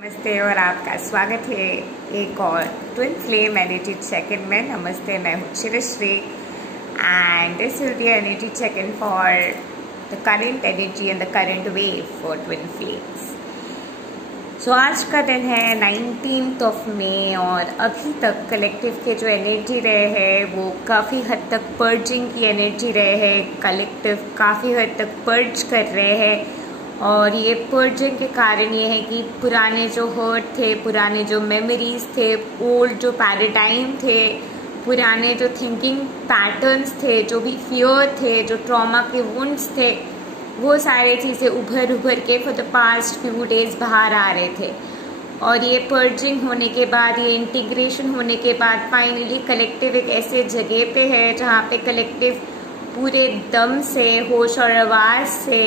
नमस्ते और आपका स्वागत है एक और twin flame energy check in में। नमस्ते, मैं हूँ Shivashri and this will be energy check in for the current energy and the current wave for twin flames. So आज का दिन है 19 मई और अभी तक कलेक्टिव के जो एनर्जी रहे हैं वो काफ़ी हद तक पर्जिंग की एनर्जी रहे हैं। कलेक्टिव काफ़ी हद तक पर्ज कर रहे हैं और ये पर्जिंग के कारण ये है कि पुराने जो हर्ट थे, पुराने जो मेमोरीज थे, ओल्ड जो पैराडाइम थे, पुराने जो थिंकिंग पैटर्न्स थे, जो भी फियर थे, जो ट्रॉमा के वुंड्स थे, वो सारे चीज़ें उभर के for the past few days बाहर आ रहे थे। और ये पर्जिंग होने के बाद, ये इंटीग्रेशन होने के बाद फाइनली कलेक्टिव एक ऐसे जगह पे है जहाँ पे कलेक्टिव पूरे दम से, होश और आवाज़ से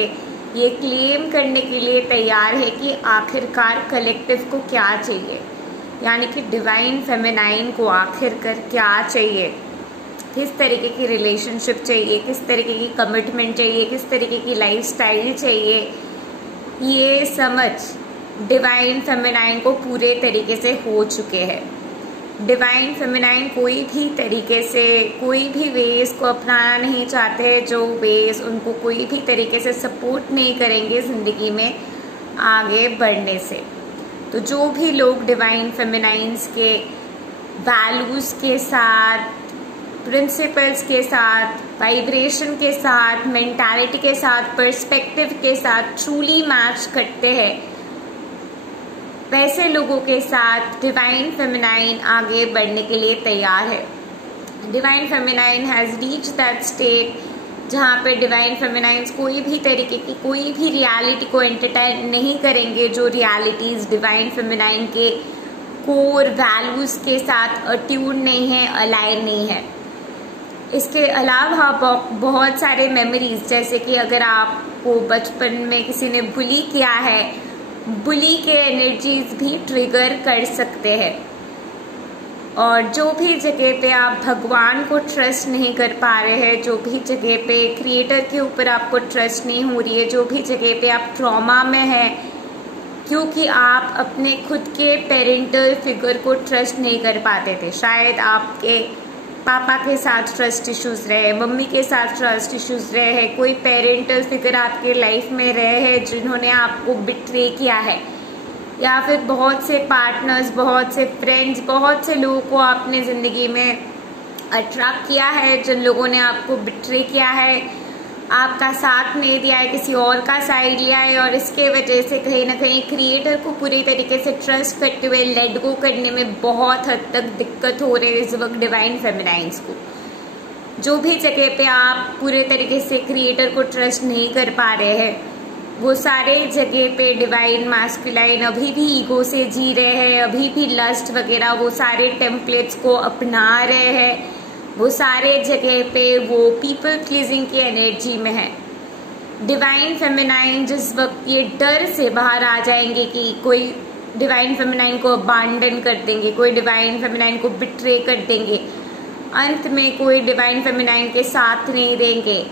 ये क्लेम करने के लिए तैयार है कि आखिरकार कलेक्टिव को क्या चाहिए, यानी कि डिवाइन फेमिनाइन को आखिरकार क्या चाहिए, किस तरीके की रिलेशनशिप चाहिए, किस तरीके की कमिटमेंट चाहिए, किस तरीके की लाइफस्टाइल चाहिए। ये समझ डिवाइन फेमिनाइन को पूरे तरीके से हो चुके हैं। डिवाइन फेमिनाइन कोई भी तरीके से, कोई भी वेज को अपनाना नहीं चाहते, जो वेज उनको कोई भी तरीके से सपोर्ट नहीं करेंगे ज़िंदगी में आगे बढ़ने से। तो जो भी लोग डिवाइन फेमिनाइंस के वैल्यूज़ के साथ, प्रिंसिपल्स के साथ, वाइब्रेशन के साथ, मेंटालिटी के साथ, पर्सपेक्टिव के साथ ट्रूली मैच करते हैं, वैसे लोगों के साथ डिवाइन फेमिनाइन आगे बढ़ने के लिए तैयार है। Divine feminine has reach that state जहाँ पे डिवाइन फेमिनाइंस कोई भी तरीके की, कोई भी रियलिटी को एंटरटेन नहीं करेंगे जो रियलिटीज़ डिवाइन फेमिनाइन के कोर वैल्यूज़ के साथ अट्यून नहीं है, अलाइन नहीं है। इसके अलावा बहुत सारे मेमोरीज, जैसे कि अगर आपको बचपन में किसी ने बुली किया है, बुली के एनर्जीज भी ट्रिगर कर सकते हैं। और जो भी जगह पे आप भगवान को ट्रस्ट नहीं कर पा रहे हैं, जो भी जगह पे क्रिएटर के ऊपर आपको ट्रस्ट नहीं हो रही है, जो भी जगह पे आप ट्रॉमा में हैं क्योंकि आप अपने खुद के पेरेंटल फिगर को ट्रस्ट नहीं कर पाते थे, शायद आपके पापा के साथ ट्रस्ट इश्यूज रहे, मम्मी के साथ ट्रस्ट इश्यूज रहे हैं, कोई पेरेंटल फिगर आपके लाइफ में रहे हैं जिन्होंने आपको बिट्रे किया है, या फिर बहुत से पार्टनर्स, बहुत से फ्रेंड्स, बहुत से लोगों को आपने ज़िंदगी में अट्रैक्ट किया है जिन लोगों ने आपको बिट्रे किया है, आपका साथ नहीं दिया है, किसी और का साइड लिया है। और इसके वजह से कहीं ना कहीं क्रिएटर को पूरी तरीके से ट्रस्ट करते हुए लेट गो करने में बहुत हद तक दिक्कत हो रही है इस वक्त डिवाइन फेमिनाइंस को। जो भी जगह पे आप पूरे तरीके से क्रिएटर को ट्रस्ट नहीं कर पा रहे हैं, वो सारे जगह पे डिवाइन मैस्कुलाइन अभी भी ईगो से जी रहे हैं, अभी भी लस्ट वगैरह वो सारे टेम्पलेट्स को अपना रहे हैं, वो सारे जगह पे वो पीपल प्लीजिंग की एनर्जी में है। डिवाइन फेमिनाइन जिस वक्त ये डर से बाहर आ जाएंगे कि कोई डिवाइन फेमिनाइन को अबांडन कर देंगे, कोई डिवाइन फेमिनाइन को बिट्रे कर देंगे, अंत में कोई डिवाइन फेमिनाइन के साथ नहीं देंगे,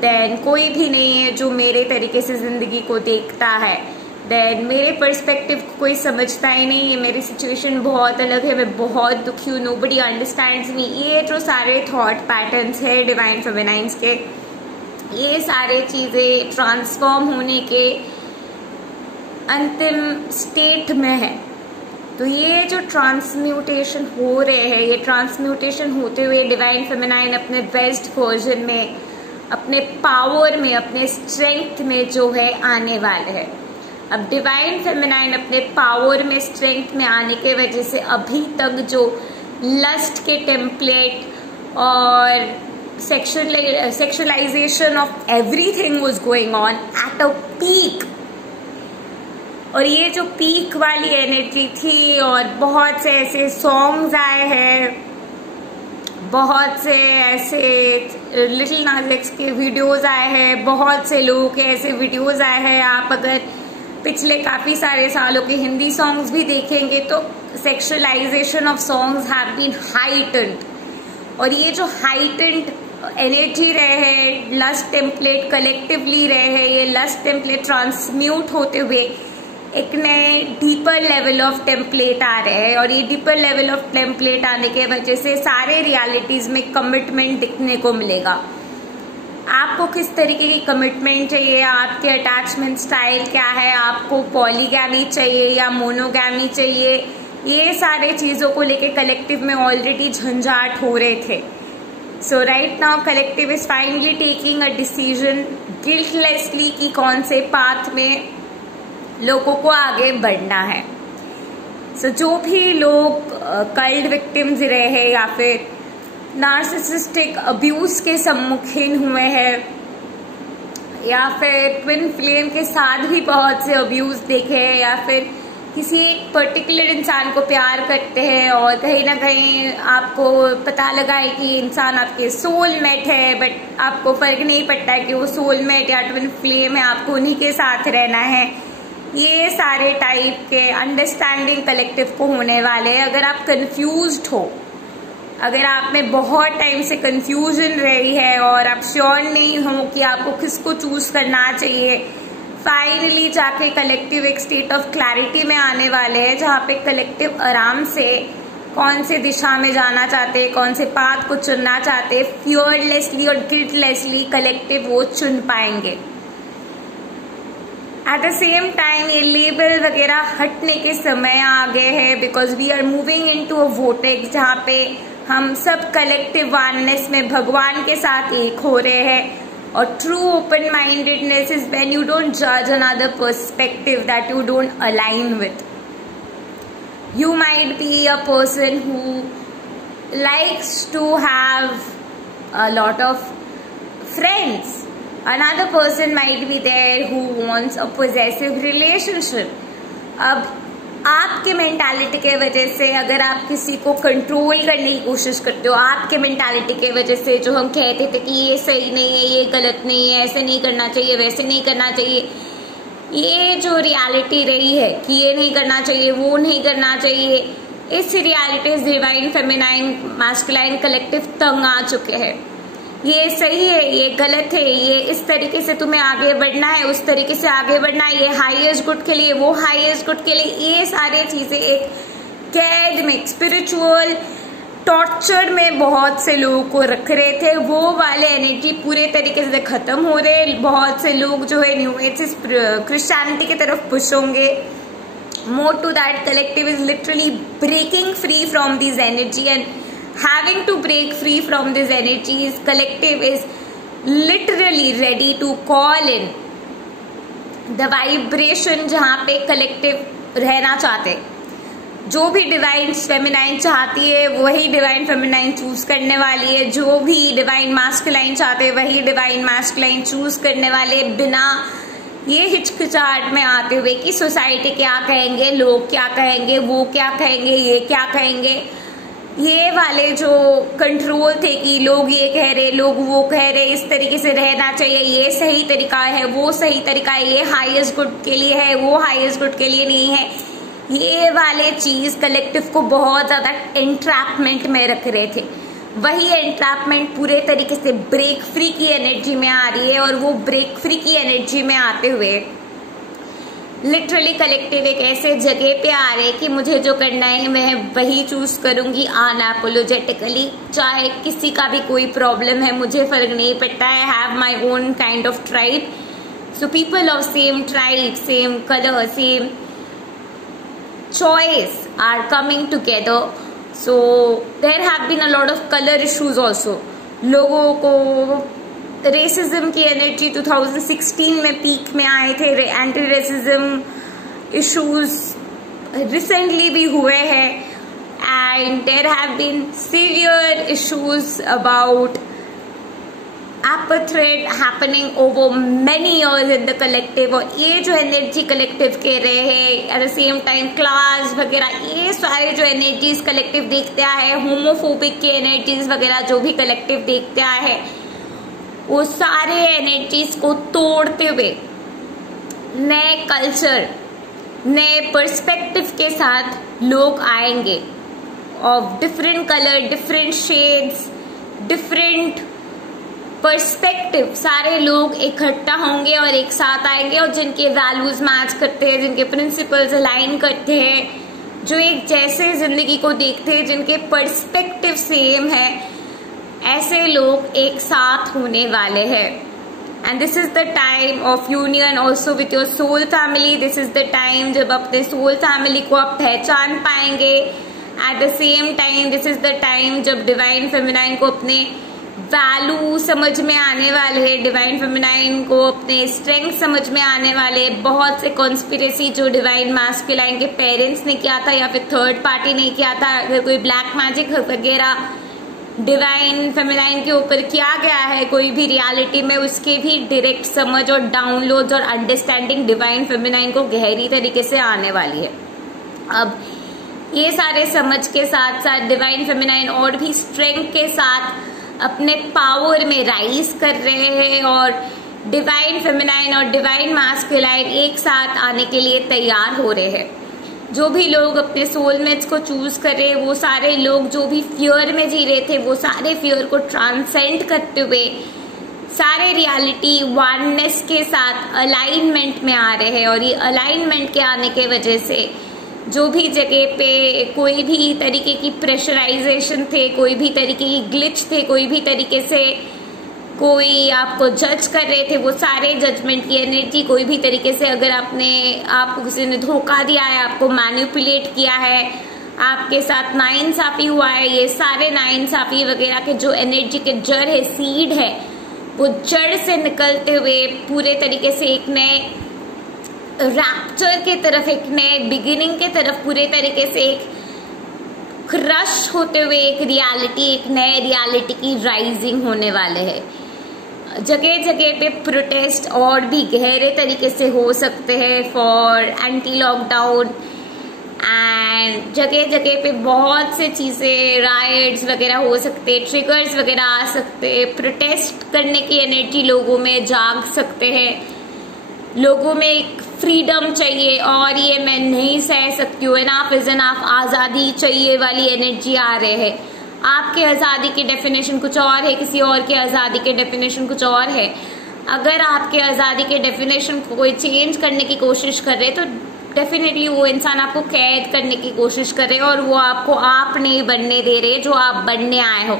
देन कोई भी नहीं है जो मेरे तरीके से ज़िंदगी को देखता है, देन मेरे पर्सपेक्टिव को कोई समझता ही नहीं है, मेरी सिचुएशन बहुत अलग है, मैं बहुत दुखी हूँ, नोबडी अंडरस्टैंड्स मी। ये जो सारे थॉट पैटर्न्स है डिवाइन फेमिनाइंस के, ये सारे चीज़ें ट्रांसफॉर्म होने के अंतिम स्टेट में है। तो ये जो ट्रांसम्यूटेशन हो रहे हैं, ये ट्रांसम्यूटेशन होते हुए डिवाइन फेमिनाइन अपने बेस्ट वर्जन में, अपने पावर में, अपने स्ट्रेंथ में जो है आने वाले हैं। अब डिवाइन फेमिनाइन अपने पावर में, स्ट्रेंथ में आने के वजह से अभी तक जो लस्ट के टेम्पलेट और sexualisation of everything was going on at a peak, और ये जो पीक वाली एनर्जी थी, और बहुत से ऐसे सॉन्ग्स आए हैं, बहुत से ऐसे लिटिल नाज एक्स के वीडियोस आए हैं, बहुत से लोगों के ऐसे वीडियोस आए हैं। आप अगर पिछले काफ़ी सारे सालों के हिंदी सॉन्ग्स भी देखेंगे तो sexualization of songs have been heightened, और ये जो हाइटेंड एनर्जी रहे हैं, लस्ट टेम्पलेट कलेक्टिवली रहे हैं, ये लस्ट टेम्पलेट ट्रांसम्यूट होते हुए एक नए डीपर लेवल ऑफ टेम्पलेट आ रहे हैं, और ये डीपर लेवल ऑफ टेम्पलेट आने के वजह से सारे रियलिटीज में कमिटमेंट दिखने को मिलेगा। आपको किस तरीके की कमिटमेंट चाहिए, आपके अटैचमेंट स्टाइल क्या है, आपको पॉलीगैमी चाहिए या मोनोगैमी चाहिए, ये सारे चीजों को लेके कलेक्टिव में ऑलरेडी झंझाट हो रहे थे। So right now collective is finally taking a decision guiltlessly कि कौन से पाथ में लोगों को आगे बढ़ना है। सो जो भी लोग कल्ट विक्टिम्स रहे हैं या फिर नार्सिसिस्टिक अब्यूज के सम्मुखीन हुए हैं या फिर ट्विन फ्लेम के साथ भी बहुत से अब्यूज देखे हैं या फिर किसी एक पर्टिकुलर इंसान को प्यार करते हैं और कहीं ना कहीं आपको पता लगा है कि इंसान आपके सोलमेट है, बट आपको फर्क नहीं पड़ता है कि वो सोलमेट या ट्विन फ्लेम है, आपको उन्हीं के साथ रहना है। ये सारे टाइप के अंडरस्टैंडिंग कलेक्टिव को होने वाले हैं। अगर आप कंफ्यूज्ड हो, अगर आप में बहुत टाइम से कंफ्यूजन रही है और आप श्योर नहीं हो कि आपको किसको चूज करना चाहिए, फाइनली जाके कलेक्टिव एक स्टेट ऑफ क्लैरिटी में आने वाले हैं, जहाँ पे कलेक्टिव आराम से कौन से दिशा में जाना चाहते, कौन से पाथ को चुनना चाहते, फियरलेसली और गिल्टलेसली कलेक्टिव वो चुन पाएंगे। एट द सेम टाइम ये लेबल वगैरह हटने के समय आ गए हैं, because we are moving into a vortex जहाँ पे हम सब कलेक्टिव वननेस में भगवान के साथ एक हो रहे हैं। और true open mindedness is when you don't जज another perspective that you don't align with. You might be a person who likes to have a lot of friends. Another person might be there who wants a possessive relationship. अब आपके mentality के वजह से अगर आप किसी को control करने की कोशिश करते हो, आपके मेंटालिटी के वजह से जो हम कहते थे कि ये सही नहीं है, ये गलत नहीं है, ऐसे नहीं करना चाहिए, वैसे नहीं करना चाहिए, ये जो रियलिटी रही है कि ये नहीं करना चाहिए, वो नहीं करना चाहिए, इस reality divine feminine masculine collective तंग आ चुके हैं। ये सही है, ये गलत है, ये इस तरीके से तुम्हें आगे बढ़ना है, उस तरीके से आगे बढ़ना है, ये हाईएस्ट गुड के लिए, वो हाईएस्ट गुड के लिए, ये सारी चीजें एक कैद में स्पिरिचुअल टॉर्चर में बहुत से लोगों को रख रहे थे। वो वाले एनर्जी पूरे तरीके से खत्म हो रहे। बहुत से लोग जो है न्यू एज क्रिश्चियनिटी की तरफ पुश होंगे। More to that collective is literally breaking free from this energy and having to break free from these energies. Collective is literally ready to call in the vibration जहाँ पे collective रहना चाहते। जो भी divine feminine चाहती है वही divine feminine choose करने वाली है, जो भी डिवाइन मास्कुलाइन चाहते हैं वही डिवाइन मास्कुलाइन चूज करने वाले, बिना ये हिचकिचाहट में आते हुए कि सोसाइटी क्या कहेंगे, लोग क्या कहेंगे, वो क्या कहेंगे, ये क्या कहेंगे। ये वाले जो कंट्रोल थे कि लोग ये कह रहे, लोग वो कह रहे, इस तरीके से रहना चाहिए, ये सही तरीका है, वो सही तरीका है, ये हाईएस्ट गुड के लिए है, वो हाईएस्ट गुड के लिए नहीं है, ये वाले चीज कलेक्टिव को बहुत ज्यादा एंट्रैपमेंट में रख रहे थे। वही एंट्रैपमेंट पूरे तरीके से ब्रेक फ्री की एनर्जी में आ रही है, और वो ब्रेक फ्री की एनर्जी में आते हुए लिटरली कलेक्टिव एक ऐसे जगह पे आ रहे कि मुझे जो करना है मैं वही चूज करूंगी अनअपोलोजेटिकली। चाहे किसी का भी कोई प्रॉब्लम है, मुझे फर्क नहीं पड़ता है। Have my own kind of tribe, so people of same tribe, same colour, same choice are coming together. So there have been a lot of colour issues also. लोगों को रेसिज्म की एनर्जी 2016 में पीक में आए थे। Anti racism issues recently भी हुए हैं, and there have been severe issues about एपथ्रेट happening over many years in the collective. और ये जो एनर्जी कलेक्टिव के रहे हैं, at the same time class वगैरह, ये सारे जो एनर्जीज कलेक्टिव देखते आए हैं, होमोफोबिक की एनर्जीज वगैरह जो भी कलेक्टिव देखते आए हैं, वो सारे एनर्जीज को तोड़ते हुए नए कल्चर, नए पर्सपेक्टिव के साथ लोग आएंगे of different colour, different shades, different perspective, सारे लोग इकट्ठा होंगे और एक साथ आएंगे और जिनके वैल्यूज मैच करते हैं, जिनके प्रिंसिपल्स अलाइन करते हैं, जो एक जैसे जिंदगी को देखते हैं, जिनके पर्सपेक्टिव सेम है, ऐसे लोग एक साथ होने वाले हैं। And this is the time of union also with your soul family. This is the time जब अपने सोल फैमिली को आप पहचान पाएंगे। At the same time this is the time जब डिवाइन फेमिनाइन को अपने वैल्यू समझ में आने वाले हैं, डिवाइन फेमिनाइन को अपने स्ट्रेंथ समझ में आने वाले। बहुत से कॉन्स्पिरेसी जो डिवाइन मास्कुलाइन के पेरेंट्स ने किया था या फिर थर्ड पार्टी ने किया था, अगर कोई ब्लैक मैजिक वगैरह डिवाइन फेमिनाइन के ऊपर किया गया है कोई भी रियलिटी में, उसके भी डायरेक्ट समझ और डाउनलोड्स और अंडरस्टैंडिंग डिवाइन फेमिनाइन को गहरी तरीके से आने वाली है। अब ये सारे समझ के साथ साथ डिवाइन फेमिनाइन और भी स्ट्रेंथ के साथ अपने पावर में राइज कर रहे हैं और डिवाइन फेमिनाइन और डिवाइन मास्कुलाइन एक साथ आने के लिए तैयार हो रहे हैं। जो भी लोग अपने सोलमेट्स को चूज करे, वो सारे लोग जो भी फियर में जी रहे थे, वो सारे फियर को ट्रांसेंड करते हुए सारे रियलिटी वननेस के साथ अलाइनमेंट में आ रहे हैं। और ये अलाइनमेंट के आने के वजह से जो भी जगह पे कोई भी तरीके की प्रेशराइजेशन थे, कोई भी तरीके की ग्लिच थे, कोई भी तरीके से कोई आपको जज कर रहे थे, वो सारे जजमेंट की एनर्जी, कोई भी तरीके से अगर आपको किसी ने धोखा दिया है, आपको मैनिपुलेट किया है, आपके साथ नाइंसाफी हुआ है, ये सारे नाइंसाफी वगैरह के जो एनर्जी के जड़ है, सीड है, वो जड़ से निकलते हुए पूरे तरीके से एक नए रैप्चर के तरफ, एक नए बिगिनिंग के तरफ पूरे तरीके से एक क्रश होते हुए एक रियलिटी, एक नए रियलिटी की राइजिंग होने वाले है। जगह जगह पे प्रोटेस्ट और भी गहरे तरीके से हो सकते हैं फॉर एंटी लॉकडाउन, एंड जगह जगह पे बहुत से चीजें, राइट्स वगैरह हो सकते, ट्रिगर्स वगैरह आ सकते, प्रोटेस्ट करने की एनर्जी लोगों में जाग सकते हैं, लोगों में एक फ्रीडम चाहिए और ये मैं नहीं सह सकती हूँ, एनफ इज एनफ, आजादी चाहिए वाली एनर्जी आ रहे हैं। आपके आजादी की डेफिनेशन कुछ और है, किसी और के आजादी के डेफिनेशन कुछ और है। अगर आपके आजादी के डेफिनेशन को कोई चेंज करने की कोशिश कर रहे तो डेफिनेटली वो इंसान आपको कैद करने की कोशिश कर रहे और वो आपको आप नहीं बनने दे रहे जो आप बनने आए हो।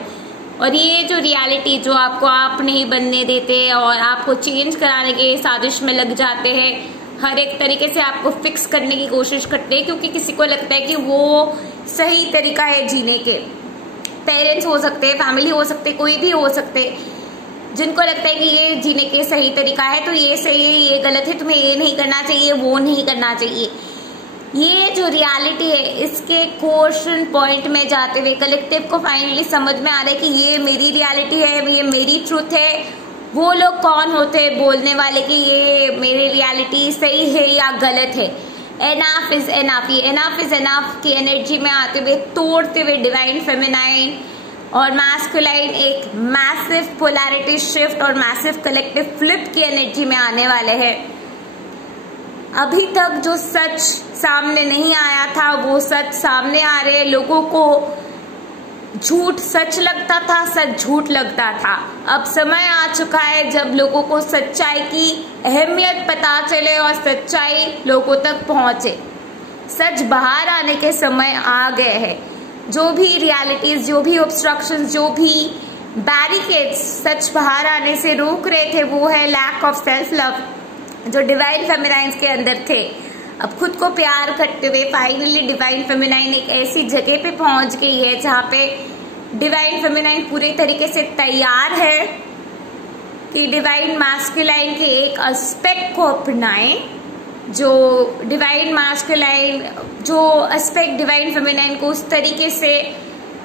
और ये जो रियलिटी जो आपको आप नहीं बनने देते और आपको चेंज कराने के साजिश में लग जाते हैं, हर एक तरीके से आपको फिक्स करने की कोशिश करते हैं, क्योंकि किसी को लगता है कि वो सही तरीका है जीने के। पेरेंट्स हो सकते हैं, फैमिली हो सकते, कोई भी हो सकते, जिनको लगता है कि ये जीने के सही तरीका है, तो ये सही है, ये गलत है, तुम्हें ये नहीं करना चाहिए, वो नहीं करना चाहिए। ये जो रियलिटी है, इसके क्वेश्चन पॉइंट में जाते हुए कलेक्टिव को फाइनली समझ में आ रहा है कि ये मेरी रियलिटी है, ये मेरी ट्रूथ है। वो लोग कौन होते हैं बोलने वाले कि ये मेरी रियलिटी सही है या गलत है। एनफ इज एनफ, ये एनफ इज एनफ की एनर्जी में आते हुए, तोड़ते हुए डिवाइन फेमिनाइन और मास्कुलाइन एक मैसिव पोलैरिटी शिफ्ट और मैसिव कलेक्टिव फ्लिप की एनर्जी में आने वाले हैं। अभी तक जो सच सामने नहीं आया था वो सच सामने आ रहे। लोगों को झूठ सच लगता था, सच झूठ लगता था। अब समय आ चुका है जब लोगों को सच्चाई की अहमियत पता चले और सच्चाई लोगों तक पहुंचे। सच बाहर आने के समय आ गए हैं। जो भी रियलिटीज, जो भी ऑब्स्ट्रक्शंस, जो भी बैरिकेड्स सच बाहर आने से रोक रहे थे, वो है लैक ऑफ सेल्फ लव जो डिवाइन फेमिनाइन के अंदर थे। अब खुद को प्यार करते हुए फाइनली डिवाइन फेमिनाइन एक ऐसी जगह पे पहुंच गई है जहाँ पे डिवाइन फेमिनाइन पूरे तरीके से तैयार है कि डिवाइन मास्कुलाइन के एक एस्पेक्ट को अपनाएं। जो डिवाइन मास्कुलाइन, जो एस्पेक्ट डिवाइन फेमिनाइन को उस तरीके से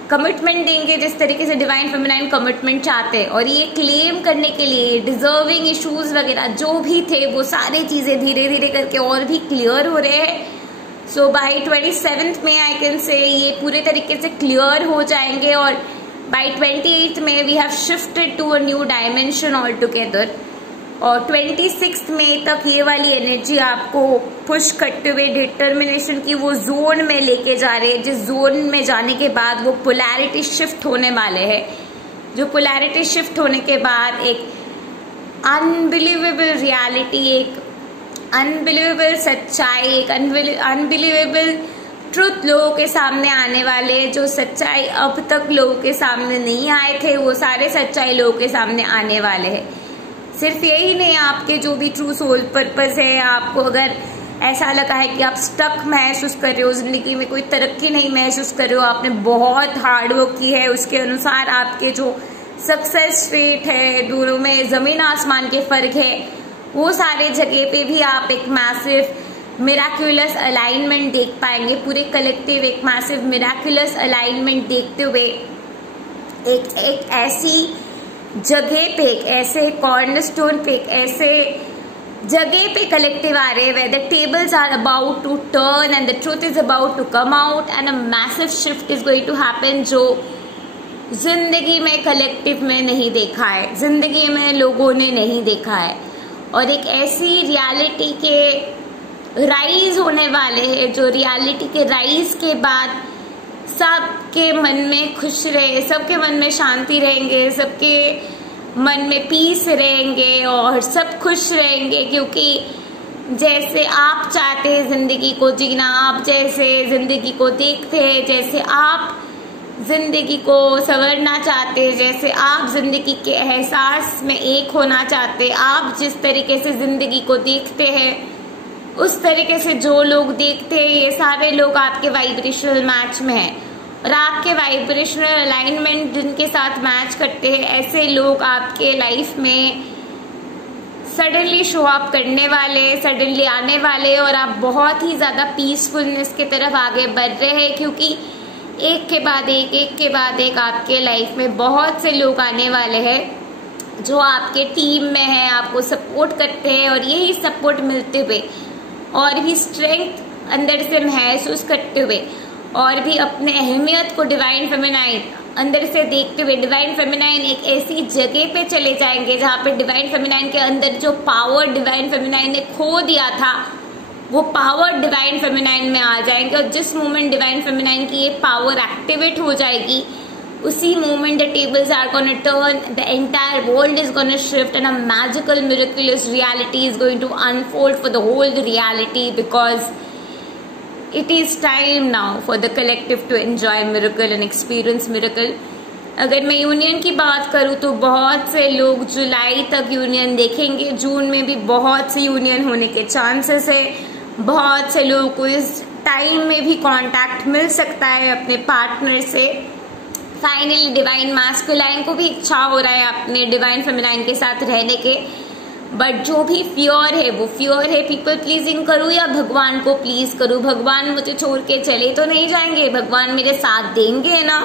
कमिटमेंट देंगे जिस तरीके से डिवाइन फेमिनाइन कमिटमेंट चाहते हैं। और ये क्लेम करने के लिए डिजर्विंग इश्यूज वगैरह जो भी थे, वो सारी चीजें धीरे धीरे करके और भी क्लियर हो रहे हैं। सो बाय 27th में आई कैन से ये पूरे तरीके से क्लियर हो जाएंगे और बाय 28th में we have shifted to a new dimension all together. और 26th में तक ये वाली एनर्जी आपको पुश करते हुए डिटर्मिनेशन की वो जोन में लेके जा रहे हैं, जिस जोन में जाने के बाद वो पोलैरिटी शिफ्ट होने वाले हैं। जो पोलैरिटी शिफ्ट होने के बाद एक अनबिलीवेबल रियलिटी, एक अनबिलीवेबल सच्चाई, एक अनबिलीवेबल ट्रुथ लोगों के सामने आने वाले, जो सच्चाई अब तक लोगों के सामने नहीं आए थे वो सारे सच्चाई लोगों के सामने आने वाले हैं। सिर्फ यही नहीं, आपके जो भी ट्रू सोल पर्पस है, आपको अगर ऐसा लगा है कि आप स्टक महसूस कर रहे हो, जिंदगी में कोई तरक्की नहीं महसूस कर रहे हो, आपने बहुत हार्ड वर्क की है, उसके अनुसार आपके जो सक्सेस रेट है दोनों में जमीन आसमान के फर्क है, वो सारे जगह पे भी आप एक मैसिव मिराक्युलस अलाइनमेंट देख पाएंगे। पूरे कलेक्टिव एक मैसिव मिराक्युलस अलाइनमेंट देखते हुए एक ऐसी जगह पे, एक ऐसे कॉर्नरस्टोन पे, एक ऐसे जगह पे कलेक्टिव आ रहे हैं where the tables are about to turn and the truth is about to come out and a massive shift is going to happen, जो जिंदगी में कलेक्टिव में नहीं देखा है, जिंदगी में लोगों ने नहीं देखा है। और एक ऐसी रियलिटी के राइज होने वाले हैं, जो रियलिटी के राइज के बाद सबके मन में खुश रहे, सबके मन में शांति रहेंगे, सबके मन में पीस रहेंगे और सब खुश रहेंगे, क्योंकि जैसे आप चाहते हैं जिंदगी को जीना, आप जैसे जिंदगी को देखते हैं, जैसे आप जिंदगी को संवरना चाहते, जैसे आप जिंदगी के एहसास में एक होना चाहते, आप जिस तरीके से जिंदगी को देखते हैं उस तरीके से जो लोग देखते हैं, ये सारे लोग आपके वाइब्रेशनल मैच में हैं। और आपके वाइब्रेशनल अलाइनमेंट जिनके साथ मैच करते हैं, ऐसे लोग आपके लाइफ में सडनली शो अप करने वाले, सडनली आने वाले, और आप बहुत ही ज़्यादा पीसफुलनेस की तरफ आगे बढ़ रहे हैं, क्योंकि एक के बाद एक आपके लाइफ में बहुत से लोग आने वाले हैं जो आपके टीम में हैं, आपको सपोर्ट करते हैं, और यही सपोर्ट मिलते हुए और भी स्ट्रेंथ अंदर से महसूस करते हुए और भी अपने अहमियत को डिवाइन फेमिनाइन अंदर से देखते हुए डिवाइन फेमिनाइन एक ऐसी जगह पे चले जाएंगे जहाँ पे डिवाइन फेमिनाइन के अंदर जो पावर डिवाइन फेमिनाइन ने खो दिया था वो पावर डिवाइन फेमिनाइन में आ जाएंगे। और जिस मोमेंट डिवाइन फेमिनाइन की ये पावर एक्टिवेट हो जाएगी, उसी moment the tables are gonna turn, the entire world is gonna shift and a magical miraculous reality is going to unfold for the whole reality, because it is time now for the collective to enjoy miracle and experience miracle। अगर मैं union की बात करूँ तो बहुत से लोग जुलाई तक यूनियन देखेंगे, जून में भी बहुत से यूनियन होने के चांसेस है, बहुत से लोगों को इस टाइम में भी कांटेक्ट मिल सकता है अपने पार्टनर से। फाइनली डिवाइन मैस्कुलाइन को भी इच्छा हो रहा है अपने डिवाइन फेमिनाइन के साथ रहने के, बट जो भी फियर है वो फियर है पीपल प्लीजिंग करूँ या भगवान को प्लीज करूँ, भगवान मुझे छोड़ के चले तो नहीं जाएंगे, भगवान मेरे साथ देंगे ना।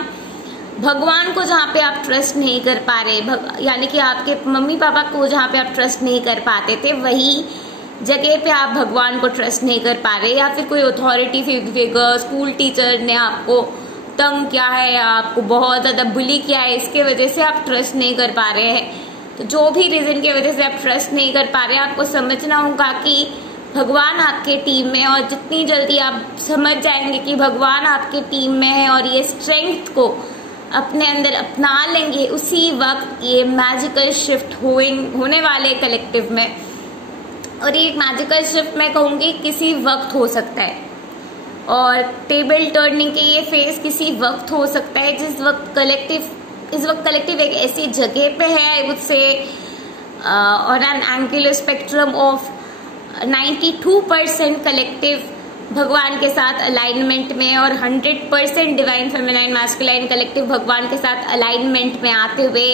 भगवान को जहाँ पे आप ट्रस्ट नहीं कर पा रहे, यानी कि आपके मम्मी पापा को जहाँ पे आप ट्रस्ट नहीं कर पाते थे, वही जगह पे आप भगवान को ट्रस्ट नहीं कर पा रहे, या फिर कोई अथॉरिटी फिगर, स्कूल टीचर ने आपको तंग किया है, आपको बहुत ज्यादा बुली किया है, इसके वजह से आप ट्रस्ट नहीं कर पा रहे हैं। तो जो भी रीजन की वजह से आप ट्रस्ट नहीं कर पा रहे, आपको समझना होगा कि भगवान आपके टीम में, और जितनी जल्दी आप समझ जाएंगे कि भगवान आपके टीम में है और ये स्ट्रेंथ को अपने अंदर अपना लेंगे, उसी वक्त ये मैजिकल शिफ्ट होने वाले कलेक्टिव में। और ये मैजिकल शिफ्ट मैं कहूँगी किसी वक्त हो सकता है, और टेबल टर्निंग के ये फेज किसी वक्त हो सकता है जिस वक्त इस वक्त कलेक्टिव एक ऐसी जगह पे है, I would say on an angular spectrum of 92% collective भगवान के साथ अलाइनमेंट में, और 100% डिवाइन फेमिनाइन मैस्कुलाइन कलेक्टिव भगवान के साथ अलाइनमेंट में आते हुए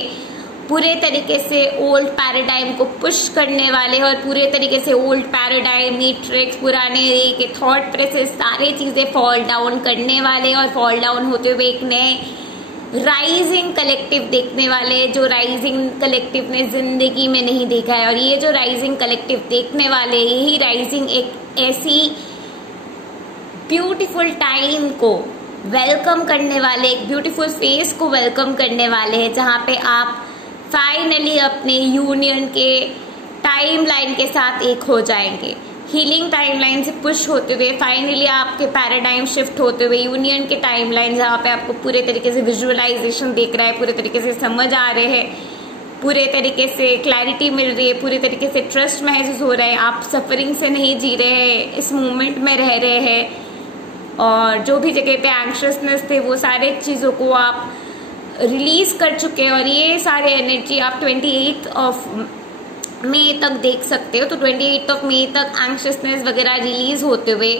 पूरे तरीके से ओल्ड पैराडाइम को पुश करने वाले, और पूरे तरीके से ओल्ड पैराडाइम, मैट्रिक्स, पुराने के थॉट प्रोसेस, सारी चीजें फॉल डाउन करने वाले, और फॉल डाउन होते हुए एक नए राइजिंग कलेक्टिव देखने वाले, जो राइजिंग कलेक्टिव ने जिंदगी में नहीं देखा है। और ये जो राइजिंग कलेक्टिव देखने वाले, यही राइजिंग एक ऐसी ब्यूटीफुल टाइम को वेलकम करने वाले, एक ब्यूटीफुल फेस को वेलकम करने वाले हैं, जहाँ पे आप फाइनली अपने यूनियन के टाइम लाइन के साथ एक हो जाएंगे। हीलिंग टाइमलाइन से पुश होते हुए फाइनली आपके पैराडाइम शिफ्ट होते हुए यूनियन के टाइमलाइन, जहाँ पे आपको पूरे तरीके से विजुअलाइजेशन दिख रहा है, पूरे तरीके से समझ आ रहे हैं, पूरे तरीके से क्लैरिटी मिल रही है, पूरे तरीके से ट्रस्ट महसूस हो रहा है, आप सफरिंग से नहीं जी रहे हैं, इस मोमेंट में रह रहे हैं, और जो भी जगह पे एंग्शियसनेस थे वो सारे चीज़ों को आप रिलीज कर चुके हैं। और ये सारे एनर्जी आप 28 ऑफ मई तक देख सकते हो। तो 28 मई तक एंग्शियसनेस वगैरह रिलीज होते हुए,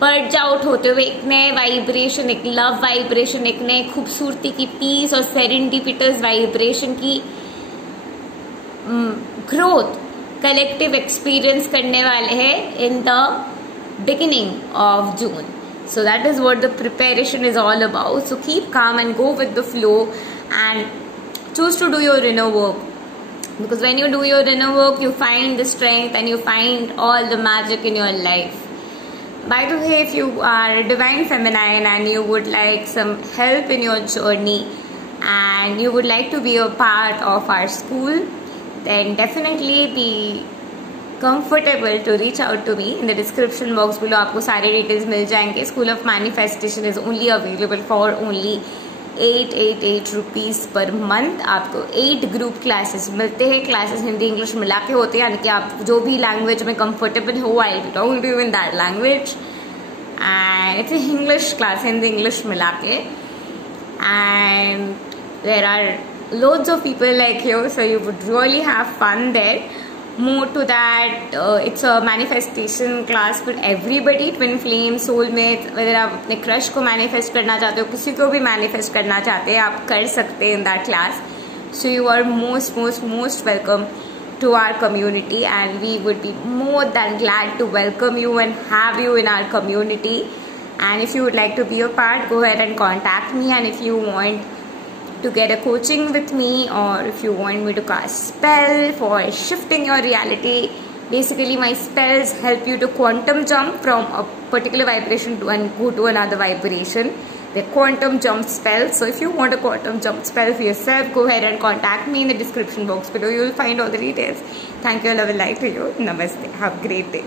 पर्ज आउट होते हुए एक नए वाइब्रेशन, एक लव वाइब्रेशन, एक नए खूबसूरती की पीस और सेरेंडिपिटस वाइब्रेशन की ग्रोथ कलेक्टिव एक्सपीरियंस करने वाले हैं in the beginning of June. So that is what the preparation is all about. So keep calm and go with the flow and choose to do your inner work, because when you do your inner work you find the strength and you find all the magic in your life. By the way, if you are divine feminine and you would like some help in your journey and you would like to be a part of our school, then definitely be comfortable to reach out to me in the description box below. आपको सारे details मिल जाएंगे. School of manifestation is only available for only 888 rupees per month. आपको 8 group classes मिलते हैं. Classes Hindi English मिला के होते हैं, यानी कि आप जो भी लैंग्वेज में कंफर्टेबल हो, I will talk to you in that language. And it's English class, Hindi English मिला के. And there are loads of people like you, so you would really have fun there. More to that, it's a manifestation class for everybody, twin flame, soulmate. whether आप अपने crush को manifest करना चाहते हो, किसी को भी मैनिफेस्ट करना चाहते हैं, आप कर सकते हैं in that class. So you are most welcome to our community, and we would be more than glad to welcome you and have you in our community. And if you would like to be a part, go ahead and contact me. And if you want to get a coaching with me, or if you want me to cast spell for shifting your reality, basically my spells help you to quantum jump from a particular vibration to and go to another vibration. The quantum jump spell. So if you want a quantum jump spell for yourself, go ahead and contact me in the description box below. You will find all the details. Thank you. Love and light to you. Namaste. Have a great day.